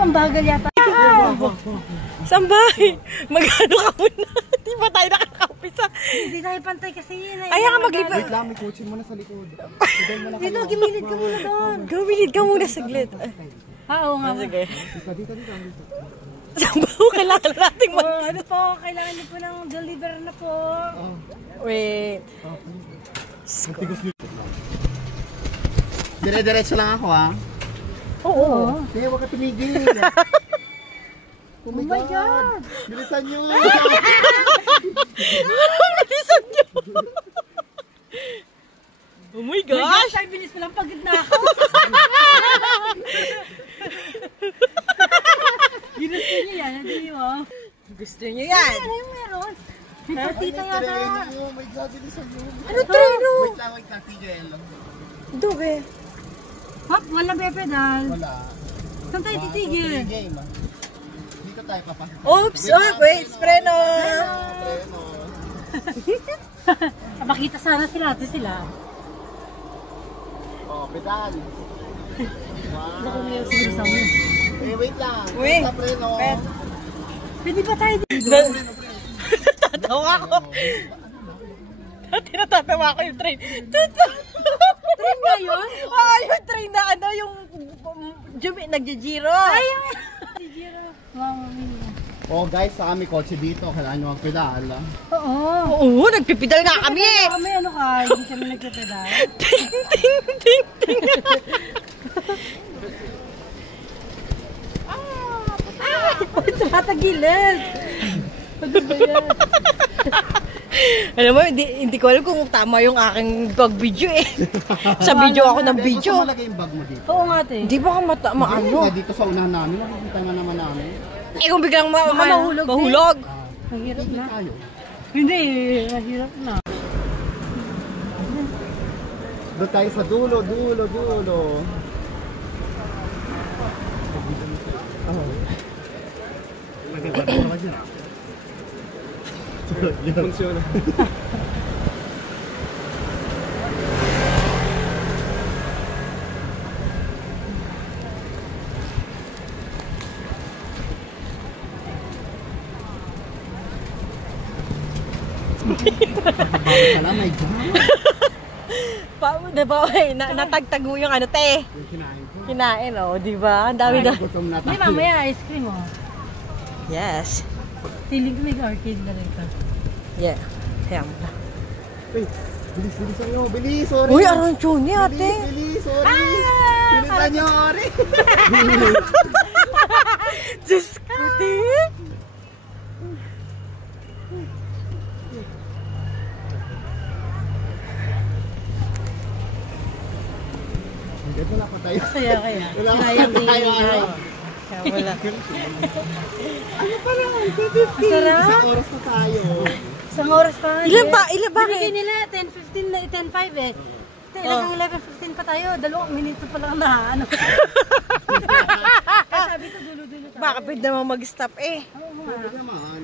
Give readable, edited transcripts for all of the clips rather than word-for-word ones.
ang bagal yata. Sambay! Magano ka muna? Di ba tayo nakakapisa? Hindi tayo pantay kasi yun. Ay, nga mag-iba. Wait lang, may coaching muna sa likod. Dito, gimilid ka muna doon. Gawilid ka muna saglit. Oo nga. Sige. Dito. Sambaw, kailangan nating mag... Ano po, kailangan niyo po ng deliver na po. Wait. Dire-diretso lang ako, ha? Oo. Kaya huwag ka tumigil. Oh my God! Bilisan nyo! Bilisan nyo! Oh my gosh! Ay, bilis mo lang pagod na ako. Ginusto niyo yan, hindi mo. Gusto nyo yan? Ano yung meron? May partita yata. Oh my God, bilisan nyo! Ano treno? Wait lang, tigil. Dobe. Hop, wala bepedal. Wala. Saan tayo titigil? Game, ha? Dito tayo papasok. Oops! Oh, wait! Preno! Preno. Makita sana sila. Ito sila. Oh, pedal. Wow. Naku ngayon siguro sa amin. Wait lang. Wait. Sa preno. Pwede ba tayo dito? Natatawa ko. Tinatatawa ko yung train. Train ba yun? Ah, yung train na ano, yung nag-giro. Ay, yung Giro. Wow, mami. Oh guys, sa kami kotse dito. Kailangan nyo magpedal. Oo. Oo, nagpipidal nga kami eh. Kami ano ka? Hindi kami nagpipedal. Ting, ting, ting, ting. Matagilid. Ano ba yan? Alam mo, hindi ko alam kung tama yung aking pag-video eh. Sa video ako ng video. Saan malagay yung bag mo dito? Oo nga, te. Hindi ba ka maano? Dito sa unahan namin. Makikita nga naman namin. Eh kung biglang mahulog. mahulog. Mahirap na. Tayo. Hindi, mahirap na. Doon tayo sa dulo. Nagagano naman dyan. Funciona. Pala, may Diba, natagtag mo yung ano te. Kinain oh, diba? Ang dami na. Hindi, mamaya ice cream oh. Yes. Feeling ko may arcade na rin ka. Yeah. Kaya mo na. Wait, bilis sa'yo. Bilis, sorry. Uy, arancuni ate. Bilis, sorry. Bilisan nyo, sorry. Diyos ko, te. Wala pa tayo. Masaya kaya. Wala pa Sayang din tayo. tayo. Kaya wala. Ano pa lang? Sarap. Isang oras na tayo. Isang oras pa. Ilan ba? Binigay nila 10:15 na 10:05 eh. Ilang 11:15 pa tayo. 2 minuto pa lang na ano. Kaya sabi ko dulo-dulo tayo. Baka pwede naman mag-stop eh. Oo nga.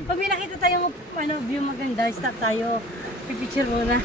Pag may nakita tayong view maganda, stop tayo. Pipicture muna.